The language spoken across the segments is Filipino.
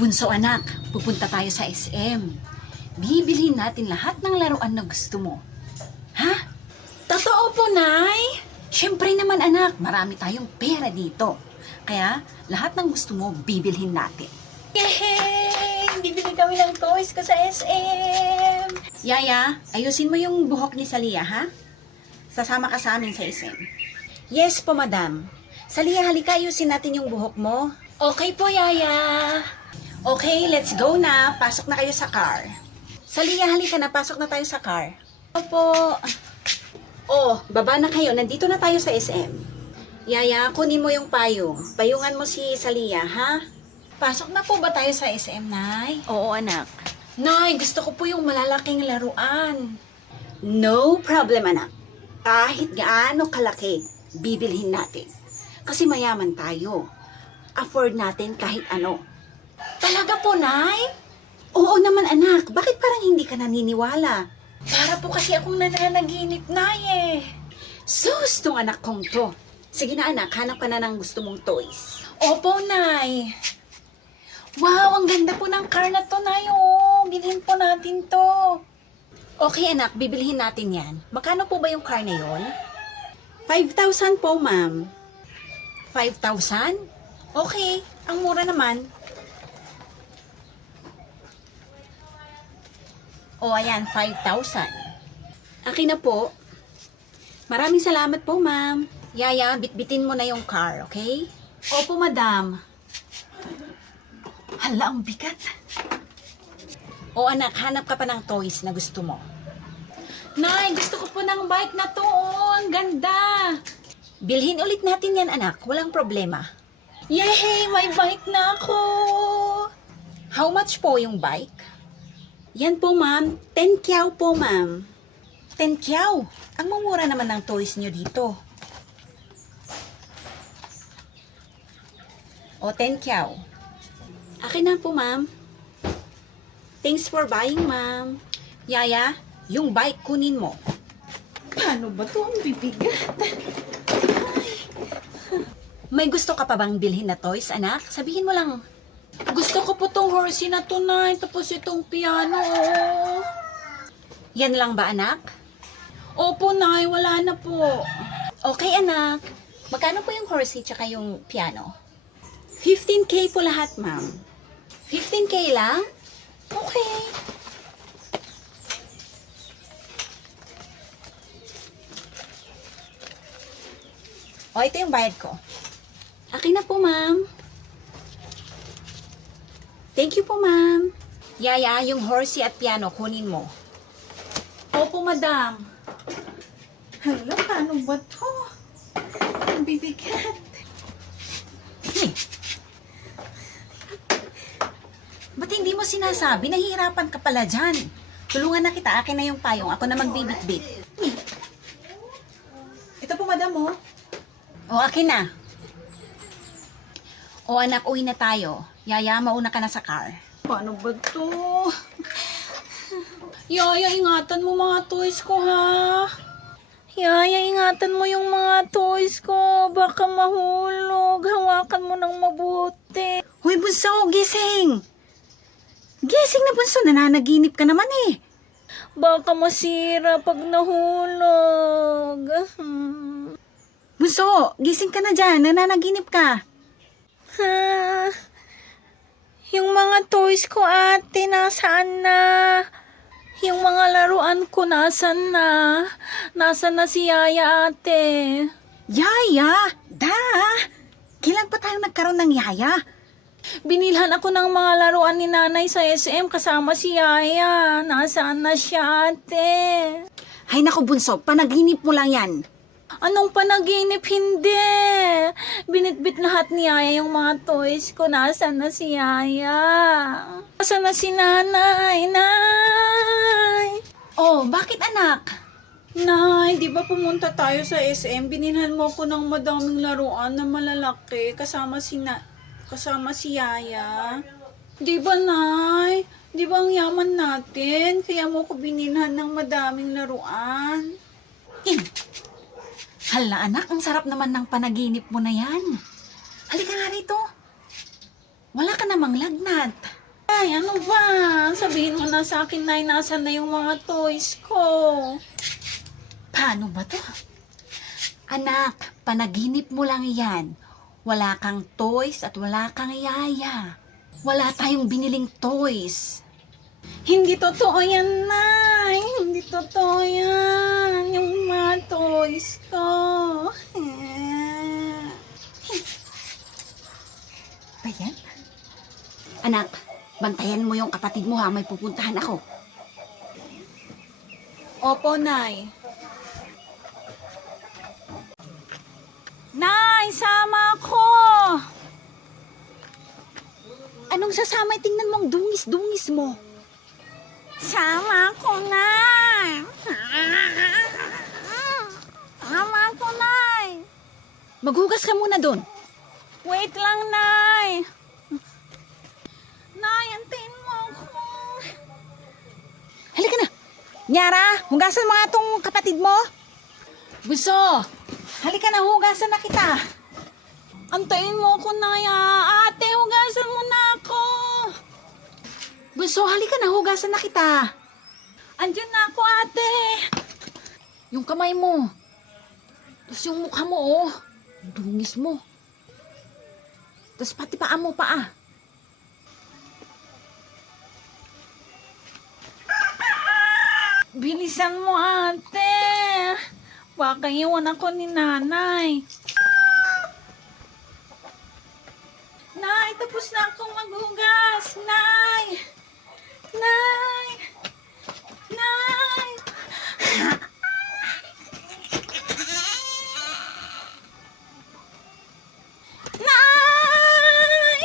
Bunso anak, pupunta tayo sa SM. Bibilhin natin lahat ng laruan na gusto mo. Ha? Totoo po, Nay? Siyempre naman anak, marami tayong pera dito. Kaya lahat ng gusto mo, bibilhin natin. Yay! Bibili kami ng toys ko sa SM. Yaya, ayusin mo yung buhok ni Salia, ha? Sasama ka sa amin sa SM. Yes po, Madam. Salia, halika, ayusin natin yung buhok mo. Okay po, Yaya. Okay, let's go na. Pasok na kayo sa car. Salia, halika na. Pasok na tayo sa car. Opo. Oh, baba na kayo. Nandito na tayo sa SM. Yaya, kunin mo yung payong. Payungan mo si Salia, ha? Pasok na po ba tayo sa SM, Nay? Oo, anak. Nay, gusto ko po yung malalaking laruan. No problem, anak. Kahit gaano kalaki, bibilhin natin. Kasi mayaman tayo. Afford natin kahit ano. Talaga po, Nay? Oo naman, anak. Bakit parang hindi ka naniniwala? Para po kasi akong nananaginip, Nay eh. Sus, tong anak kong to. Sige na, anak. Hanap ka na ng gusto mong toys. Opo, Nay. Wow, ang ganda po ng car na to, Nay. Oh, bilhin po natin to. Okay, anak. Bibilhin natin yan. Magkano po ba yung car na yon? 5,000 po, ma'am. 5,000? Okay. Ang mura naman. O, ayan, 5,000. Akin na po. Maraming salamat po, ma'am. Yaya, bitbitin mo na yung car, okay? Opo, Madam. Hala, ang bigat. O, anak, hanap ka pa ng toys na gusto mo. Nay, gusto ko po ng bike na to. Oh, ang ganda. Bilhin ulit natin yan, anak. Walang problema. Yay, may bike na ako. How much po yung bike? Yan po, ma'am. 10 kyaw po, ma'am. 10 kyaw? Ang mamura naman ng toys nyo dito. O, 10 kyaw. Akin na po, ma'am. Thanks for buying, ma'am. Yaya, yung bike kunin mo. Paano ba to? Ang bibigat. May gusto ka pa bang bilhin na toys, anak? Sabihin mo lang. Gusto ko po tong horsey na to, Nay. Tapos itong piano. Yan lang ba, anak? Opo, Nay. Wala na po. Okay, anak. Magkano po yung horsey tsaka yung piano? 15K po lahat, ma'am. 15K lang? Okay. O, ito yung bayad ko. Akin na po, ma'am. Thank you po, ma'am. Yaya, yung horsey at piano, kunin mo. Opo, Madam. Hala, paano ba to? Ang bibigat. Eh. Ba't hindi mo sinasabi? Nahihirapan ka pala dyan. Tulungan na kita. Akin na yung payong. Ako na magbibit-bit. Ito po, Madam, oh. O, akin na. O, anak, uwi na tayo. Yaya, mauna ka na sa car. Paano ba to? Yaya, ingatan mo mga toys ko, ha? Yaya, ingatan mo yung mga toys ko. Baka mahulog. Hawakan mo ng mabuti. Hoy, bunso, gising! Gising na, bunso. Nananaginip ka naman eh. Baka masira pag nahulog. Bunso, gising ka na dyan. Nananaginip ka. Ha? Yung mga toys ko, ate, nasaan na? Yung mga laruan ko, nasan na? Nasaan na si Yaya, ate? Yaya! Da! Kailan pa tayo nagkaroon ng yaya? Binilhan ako ng mga laruan ni nanay sa SM kasama si Yaya. Nasaan na siya, ate? Hay naku, bunso. Panaginip mo lang yan. Anong panaginip? Hindi. Binitbit lahat ni Yaya yung mga toys ko. Nasaan na si Yaya? Nasaan na si nanay? Nay! Oh, bakit anak? Nay, di ba pumunta tayo sa SM? Binilhan mo ko ng madaming laruan na malalaki kasama si Yaya. Di ba, Nay? Di ba ang yaman natin? Kaya mo ko binilhan ng madaming laruan. Hala anak, ang sarap naman ng panaginip mo na yan. Halika nga rito. Wala ka namang lagnat. Ay, ano ba? Sabihin mo na sa akin, Nay, nasan na yung mga toys ko? Paano ba to? Anak, panaginip mo lang yan. Wala kang toys at wala kang yaya. Wala tayong biniling toys. Hindi totoo yan, Nay. Hindi totoo yan. Yung mga toys ko. Ba yan? Anak, bantayan mo yung kapatid mo ha, may pupuntahan ako. Opo, Nay. Nay, sama ko! Anong sasama? Tingnan mong dungis-dungis mo. Sama ko, Nay! Sama ko, Nay! Maghugas ka muna doon. Wait lang, Nay! Nay, antayin mo ako. Halika na. Nyara, hugasan mo nga tong kapatid mo. Buso, halika na, hugasan na kita. Antayin mo ako, Nay. Ate, hugasan mo na ako. Buso, halika na, hugasan na kita. Andiyan na ako, ate. Yung kamay mo. Tapos yung mukha mo, oh. Dungis mo. Tapos pati paa mo, paa. Bilisan mo, ate. Baka iwan ako ni nanay. Nay, tapos na akong maghugas. Nay! Nay! Nay! Nay!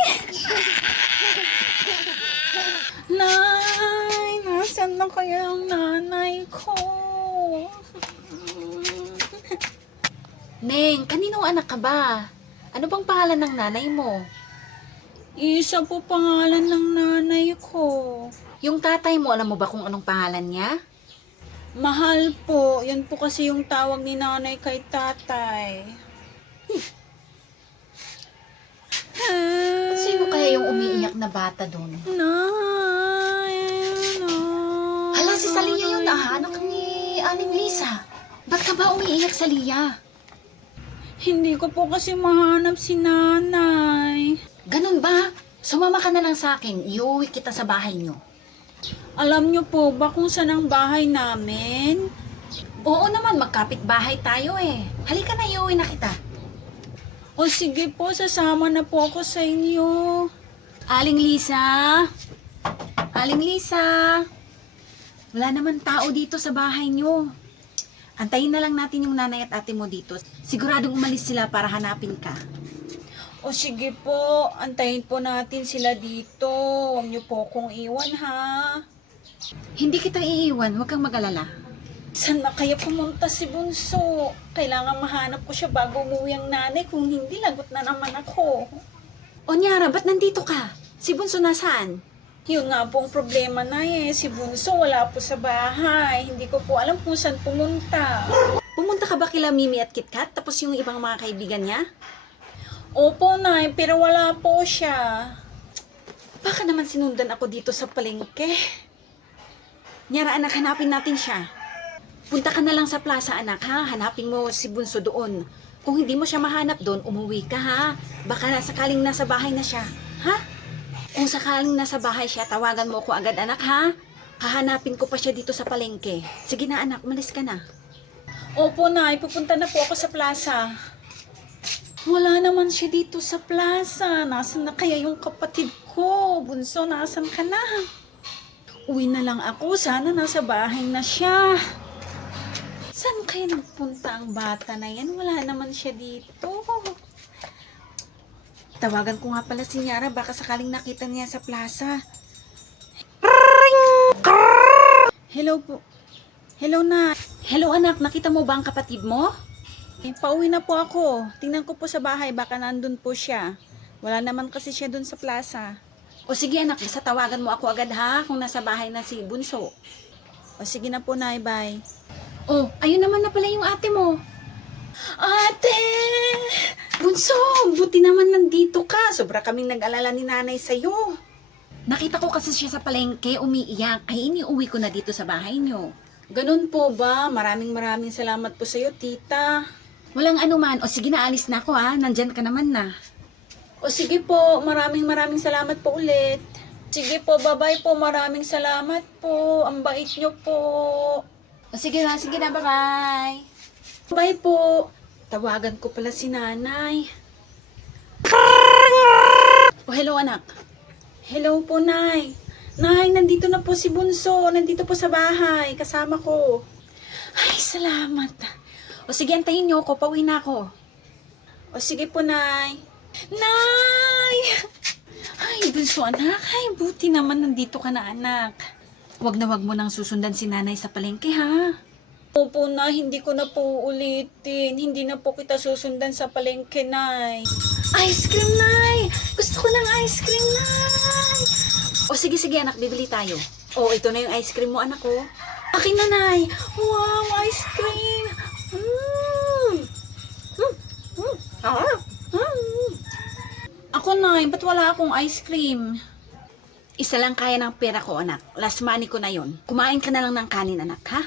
Nay! Nasaan na kaya ang nanay ko? Neng, kaninong anak ka ba? Ano bang pangalan ng nanay mo? Isa po pangalan ng nanay ko. Yung tatay mo, alam mo ba kung anong pangalan niya? Mahal po. Yan po kasi yung tawag ni nanay kay tatay. At sino kaya yung umiiyak na bata doon? Nay! Hala, si Salia yung anak ni Aling Lisa. Ba't ka ba umiiyak, Salia? Hindi ko po kasi mahanap si nanay. Ganun ba? Sumama ka na lang sa akin. Iuwi kita sa bahay niyo. Alam niyo po ba kung saan ang bahay namin? Oo naman, magkapit bahay tayo eh. Halika na, iuwi na kita. O sige po, sasama na po ako sa inyo. Aling Lisa? Aling Lisa? Wala naman tao dito sa bahay niyo. Antayin na lang natin yung nanay at ate mo dito. Siguradong umalis sila para hanapin ka. O sige po, antayin po natin sila dito. Huwag niyo po akong iwan, ha? Hindi kita iiwan, huwag kang mag-alala. Saan na kaya pumunta si Bunso? Kailangan mahanap ko siya bago umuwi ang nanay. Kung hindi, lagot na naman ako. O Nyara, ba't nandito ka? Si Bunso nasaan? Yun nga po ang problema na Si Bunso wala po sa bahay. Hindi ko po alam kung saan pumunta. Pumunta ka ba kila Mimi at KitKat tapos yung ibang mga kaibigan niya? Opo, Nay, pero wala po siya. Baka naman sinundan ako dito sa palengke. Nyara anak, hanapin natin siya. Punta ka na lang sa plaza anak ha, hanapin mo si Bunso doon. Kung hindi mo siya mahanap doon, umuwi ka ha. Baka sakaling nasa bahay na siya, ha? Kung sakaling nasa bahay siya, tawagan mo ko agad anak ha. Hahanapin ko pa siya dito sa palengke. Sige na anak, umalis ka na. Opo, Nay, pupunta na po ako sa plaza. Wala naman siya dito sa plaza. Nasaan na kaya yung kapatid ko? Bunso, nasaan ka na? Uwi na lang ako. Sana nasa bahay na siya. Saan kaya nagpunta ang bata na yan? Wala naman siya dito. Tawagan ko nga pala si Nyara, baka sakaling nakita niya sa plaza. Hello po. Hello na. Hello anak, nakita mo ba ang kapatid mo? Pauwi na po ako. Tingnan ko po sa bahay, baka nandun po siya. Wala naman kasi siya dun sa plaza. O sige anak, basta tawagan mo ako agad ha kung nasa bahay na si Bunso. O sige na po, Nay, bye. Oh, ayun naman na pala yung ate mo. Ate! Bunso, buti naman nandito ka. Sobra kaming nag-alala ni nanay sa'yo. Nakita ko kasi siya sa palengke, umiiyak. Ay, iniuwi ko na dito sa bahay niyo. Ganun po ba? Maraming salamat po sa'yo, tita. Walang anuman. O sige na, alis na ako ha. Nandyan ka naman na. O sige po, maraming salamat po ulit. Sige po, bye-bye po. Maraming salamat po. Ang bait niyo po. O sige na, bye-bye. Bye po. Tawagan ko pala si nanay. Oh, hello anak. Hello po, nay. Nay, nandito na po si Bunso. Nandito po sa bahay. Kasama ko. Ay, salamat. O sige, antayin niyo ako. Pauwi na ako. O sige po, nay. Nay! Ay, Bunso anak. Ay, buti naman nandito ka na, anak. Wag na wag mo nang susundan si nanay sa palengke, ha? Opo na, hindi ko na po ulitin. Hindi na po kita susundan sa palengke, Nay. Ice cream, Nay! Gusto ko ng ice cream, Nay! O sige, anak, bibili tayo. O, ito na yung ice cream mo, anak, ko. Akin na, Nay! Wow, ice cream! Ako, Nay, ba't wala akong ice cream? Isa lang kaya ng pera ko, anak. Last money ko na yon. Kumain ka na lang ng kanin, anak, ha?